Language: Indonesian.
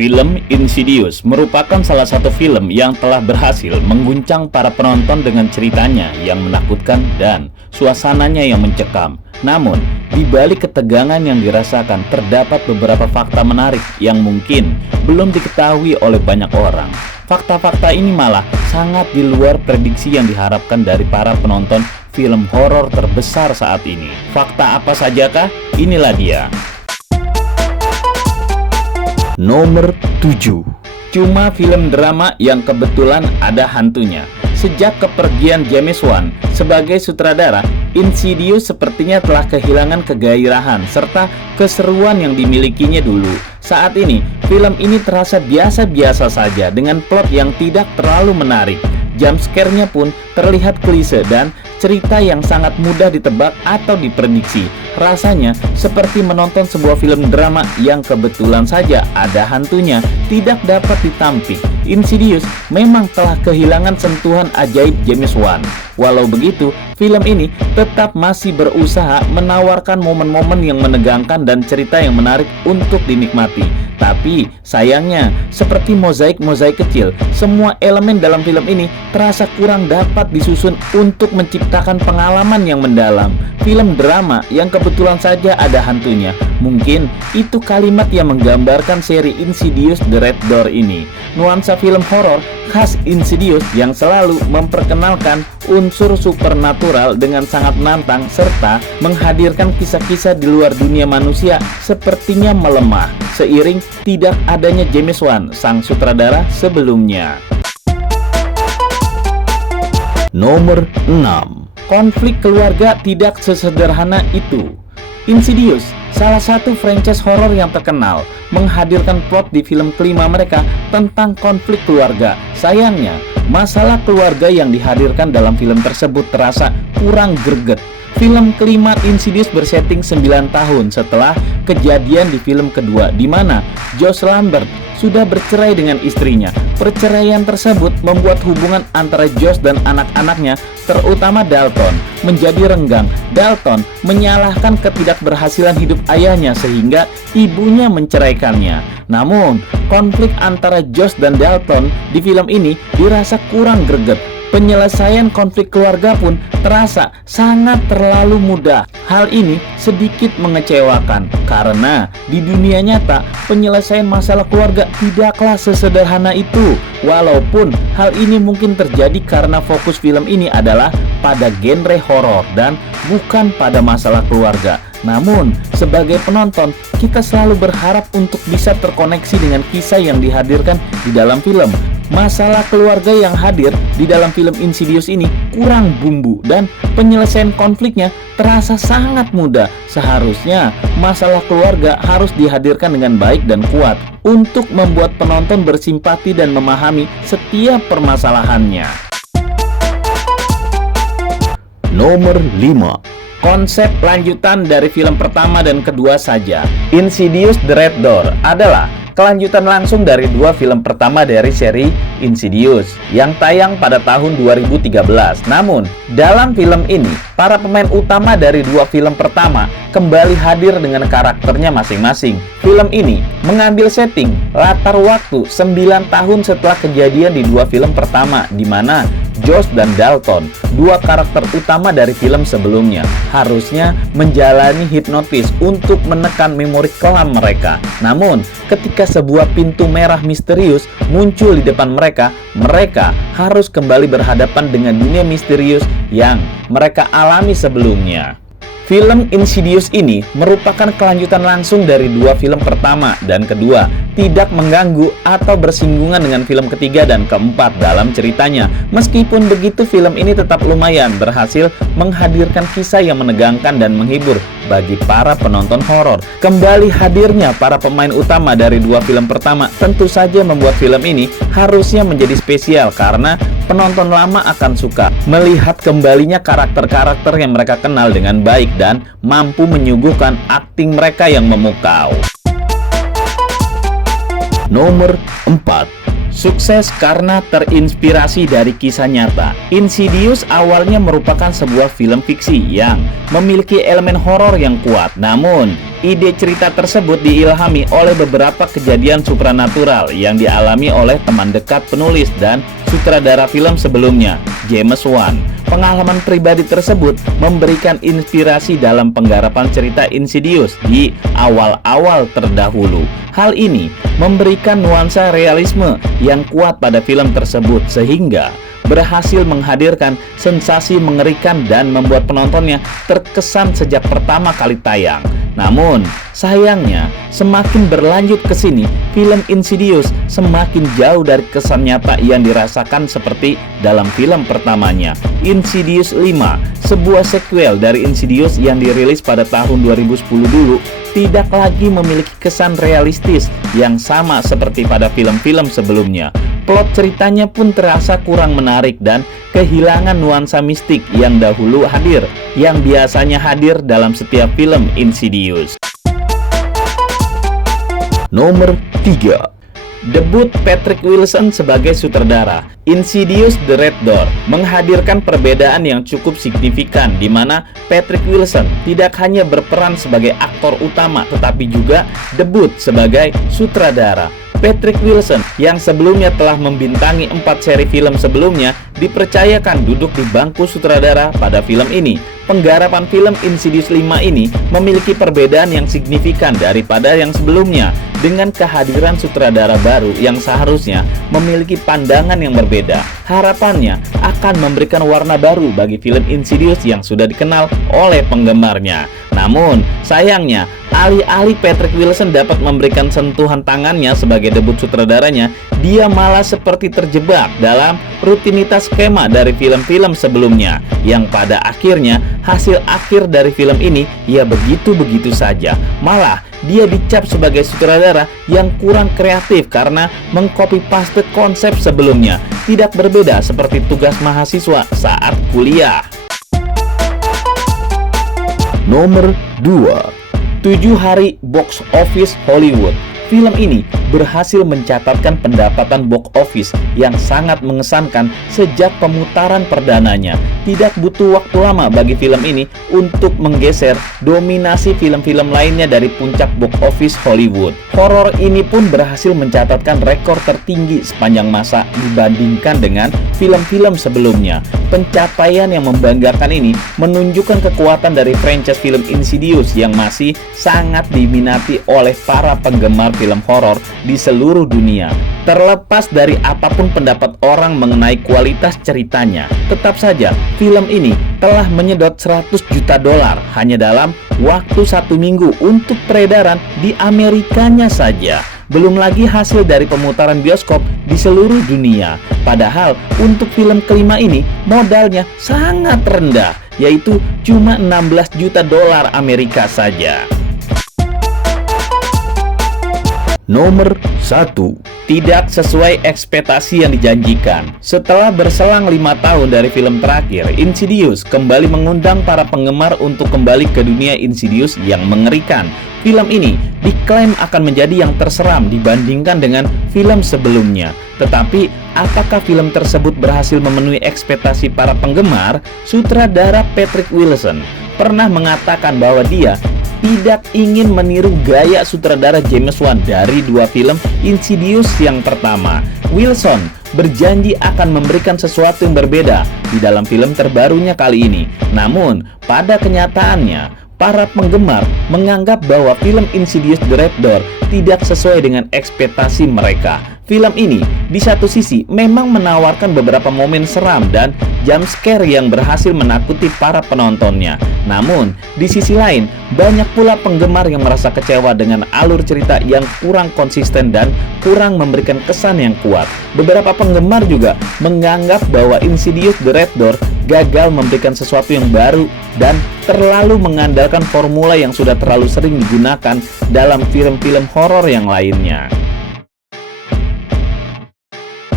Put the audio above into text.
Film Insidious merupakan salah satu film yang telah berhasil mengguncang para penonton dengan ceritanya yang menakutkan dan suasananya yang mencekam. Namun, di balik ketegangan yang dirasakan terdapat beberapa fakta menarik yang mungkin belum diketahui oleh banyak orang. Fakta-fakta ini malah sangat di luar prediksi yang diharapkan dari para penonton film horor terbesar saat ini. Fakta apa sajakah? Inilah dia. Nomor 7. Cuma film drama yang kebetulan ada hantunya. Sejak kepergian James Wan sebagai sutradara, Insidious sepertinya telah kehilangan kegairahan serta keseruan yang dimilikinya dulu. Saat ini, film ini terasa biasa-biasa saja dengan plot yang tidak terlalu menarik. Jump scare-nya pun terlihat klise dan cerita yang sangat mudah ditebak atau diprediksi. Rasanya seperti menonton sebuah film drama yang kebetulan saja ada hantunya, tidak dapat ditampik. Insidious memang telah kehilangan sentuhan ajaib James Wan. Walau begitu, film ini tetap masih berusaha menawarkan momen-momen yang menegangkan dan cerita yang menarik untuk dinikmati. Tapi sayangnya, seperti mozaik-mozaik kecil, semua elemen dalam film ini terasa kurang dapat disusun untuk menciptakan pengalaman yang mendalam. Film drama yang kebetulan saja ada hantunya. Mungkin itu kalimat yang menggambarkan seri Insidious The Red Door ini. Nuansa film horor khas Insidious yang selalu memperkenalkan unsur supernatural dengan sangat menantang serta menghadirkan kisah-kisah di luar dunia manusia sepertinya melemah seiring tidak adanya James Wan, sang sutradara sebelumnya. Nomor 6. Konflik keluarga tidak sesederhana itu. Insidious, salah satu franchise horor yang terkenal, menghadirkan plot di film kelima mereka tentang konflik keluarga. Sayangnya, masalah keluarga yang dihadirkan dalam film tersebut terasa kurang greget. Film kelima Insidious bersetting 9 tahun setelah kejadian di film kedua, di mana Josh Lambert sudah bercerai dengan istrinya. Perceraian tersebut membuat hubungan antara Josh dan anak-anaknya, terutama Dalton, menjadi renggang. Dalton menyalahkan ketidakberhasilan hidup ayahnya sehingga ibunya menceraikannya. Namun, konflik antara Josh dan Dalton di film ini dirasa kurang greget. Penyelesaian konflik keluarga pun terasa sangat terlalu mudah. Hal ini sedikit mengecewakan karena di dunia nyata penyelesaian masalah keluarga tidaklah sesederhana itu. Walaupun hal ini mungkin terjadi karena fokus film ini adalah pada genre horor dan bukan pada masalah keluarga. Namun, sebagai penonton, kita selalu berharap untuk bisa terkoneksi dengan kisah yang dihadirkan di dalam film. Masalah keluarga yang hadir di dalam film Insidious ini kurang bumbu dan penyelesaian konfliknya terasa sangat mudah. Seharusnya masalah keluarga harus dihadirkan dengan baik dan kuat untuk membuat penonton bersimpati dan memahami setiap permasalahannya. Nomor 5. Konsep lanjutan dari film pertama dan kedua saja. Insidious The Red Door adalah kelanjutan langsung dari dua film pertama dari seri Insidious yang tayang pada tahun 2013. Namun, dalam film ini, para pemain utama dari dua film pertama kembali hadir dengan karakternya masing-masing. Film ini mengambil setting latar waktu 9 tahun setelah kejadian di dua film pertama, di mana Josh dan Dalton, dua karakter utama dari film sebelumnya, harusnya menjalani hipnotis untuk menekan memori kelam mereka. Namun, ketika sebuah pintu merah misterius muncul di depan mereka, mereka harus kembali berhadapan dengan dunia misterius yang mereka alami sebelumnya. Film Insidious ini merupakan kelanjutan langsung dari dua film pertama dan kedua, tidak mengganggu atau bersinggungan dengan film ketiga dan keempat dalam ceritanya. Meskipun begitu, film ini tetap lumayan berhasil menghadirkan kisah yang menegangkan dan menghibur bagi para penonton horor. Kembali hadirnya para pemain utama dari dua film pertama tentu saja membuat film ini harusnya menjadi spesial karena penonton lama akan suka melihat kembalinya karakter-karakter yang mereka kenal dengan baik dan mampu menyuguhkan akting mereka yang memukau. Nomor 4. Sukses karena terinspirasi dari kisah nyata. Insidious awalnya merupakan sebuah film fiksi yang memiliki elemen horor yang kuat. Namun, ide cerita tersebut diilhami oleh beberapa kejadian supranatural yang dialami oleh teman dekat penulis dan sutradara film sebelumnya, James Wan. Pengalaman pribadi tersebut memberikan inspirasi dalam penggarapan cerita Insidious di awal-awal terdahulu. Hal ini memberikan nuansa realisme yang kuat pada film tersebut sehingga berhasil menghadirkan sensasi mengerikan dan membuat penontonnya terkesan sejak pertama kali tayang. Namun, sayangnya, semakin berlanjut ke sini, film Insidious semakin jauh dari kesan nyata yang dirasakan seperti dalam film pertamanya, Insidious 5, sebuah sequel dari Insidious yang dirilis pada tahun 2010 dulu, tidak lagi memiliki kesan realistis yang sama seperti pada film-film sebelumnya. Plot ceritanya pun terasa kurang menarik dan kehilangan nuansa mistik yang dahulu hadir, yang biasanya hadir dalam setiap film Insidious. Nomor 3. Debut Patrick Wilson sebagai sutradara. Insidious The Red Door menghadirkan perbedaan yang cukup signifikan di mana Patrick Wilson tidak hanya berperan sebagai aktor utama tetapi juga debut sebagai sutradara. Patrick Wilson yang sebelumnya telah membintangi 4 seri film sebelumnya dipercayakan duduk di bangku sutradara pada film ini. Penggarapan film Insidious 5 ini memiliki perbedaan yang signifikan daripada yang sebelumnya dengan kehadiran sutradara baru yang seharusnya memiliki pandangan yang berbeda. Harapannya akan memberikan warna baru bagi film Insidious yang sudah dikenal oleh penggemarnya. Namun, sayangnya, alih-alih Patrick Wilson dapat memberikan sentuhan tangannya sebagai debut sutradaranya, dia malah seperti terjebak dalam rutinitas skema dari film-film sebelumnya, yang pada akhirnya hasil akhir dari film ini ya begitu-begitu saja. Malah, dia dicap sebagai sutradara yang kurang kreatif karena mengcopy paste konsep sebelumnya, tidak berbeda seperti tugas mahasiswa saat kuliah. Nomor 2. 7 Hari Box Office Hollywood. Film ini berhasil mencatatkan pendapatan box office yang sangat mengesankan sejak pemutaran perdananya. Tidak butuh waktu lama bagi film ini untuk menggeser dominasi film-film lainnya dari puncak box office Hollywood. Horor ini pun berhasil mencatatkan rekor tertinggi sepanjang masa dibandingkan dengan film-film sebelumnya. Pencapaian yang membanggakan ini menunjukkan kekuatan dari franchise film Insidious yang masih sangat diminati oleh para penggemar film horor di seluruh dunia. Terlepas dari apapun pendapat orang mengenai kualitas ceritanya, tetap saja film ini telah menyedot 100 juta dolar hanya dalam waktu 1 minggu untuk peredaran di Amerikanya saja. Belum lagi hasil dari pemutaran bioskop di seluruh dunia. Padahal untuk film kelima ini modalnya sangat rendah, yaitu cuma 16 juta dolar Amerika saja. Nomor 1. Tidak sesuai ekspektasi yang dijanjikan. Setelah berselang 5 tahun dari film terakhir, Insidious kembali mengundang para penggemar untuk kembali ke dunia Insidious yang mengerikan. Film ini diklaim akan menjadi yang terseram dibandingkan dengan film sebelumnya. Tetapi, apakah film tersebut berhasil memenuhi ekspektasi para penggemar? Sutradara Patrick Wilson pernah mengatakan bahwa dia tidak ingin meniru gaya sutradara James Wan dari 2 film Insidious yang pertama. Wilson berjanji akan memberikan sesuatu yang berbeda di dalam film terbarunya kali ini. Namun, pada kenyataannya, para penggemar menganggap bahwa film Insidious The Red Door tidak sesuai dengan ekspektasi mereka. Film ini di satu sisi memang menawarkan beberapa momen seram dan jump scare yang berhasil menakuti para penontonnya. Namun, di sisi lain, banyak pula penggemar yang merasa kecewa dengan alur cerita yang kurang konsisten dan kurang memberikan kesan yang kuat. Beberapa penggemar juga menganggap bahwa Insidious The Red Door gagal memberikan sesuatu yang baru dan terlalu mengandalkan formula yang sudah terlalu sering digunakan dalam film-film horor yang lainnya.